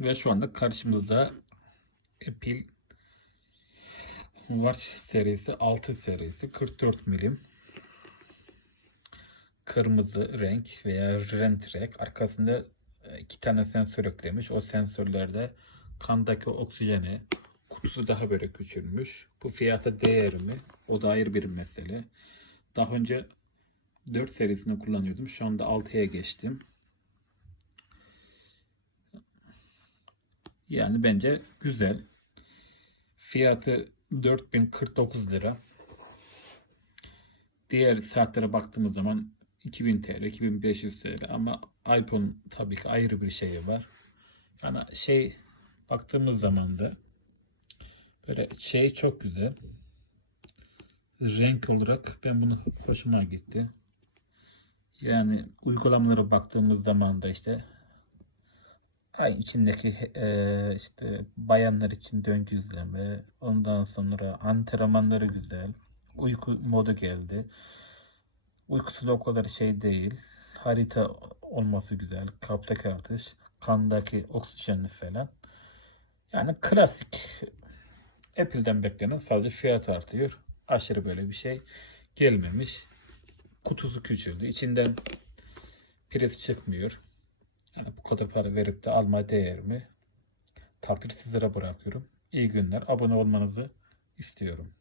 Ve şu anda karşımızda Apple Watch serisi 6 serisi 44 milim kırmızı renk veya rent renk arkasında e, iki tane sensör eklemiş. O sensörlerde kandaki oksijeni kutusu daha böyle küçülmüş. Bu fiyata değer mi? O da ayrı bir mesele. Daha önce 4 serisini kullanıyordum. Şu anda 6'ya geçtim. Yani bence güzel. Fiyatı 4049 lira. Diğer saatlere baktığımız zaman 2000 TL, 2500 TL ama iPhone tabii ki ayrı bir şey var. Yani şey baktığımız zaman da böyle şey çok güzel. Renk olarak ben bunu hoşuma gitti. Yani uygulamalara baktığımız zaman da işte ay içindeki eee, işte bayanlar için döngü izleme, ondan sonra antrenmanları güzel. Uyku modu geldi. Uykusu o kadar şey değil. Harita olması güzel. Kaptaki artış, kandaki oksijenli falan. Yani klasik Apple'den beklenen sadece fiyat artıyor. Aşırı böyle bir şey gelmemiş. Kutusu küçüldü. İçinden priz çıkmıyor. Yani bu kadar para verip de alma değer mi? Takdir sizlere bırakıyorum. İyi günler. Abone olmanızı istiyorum.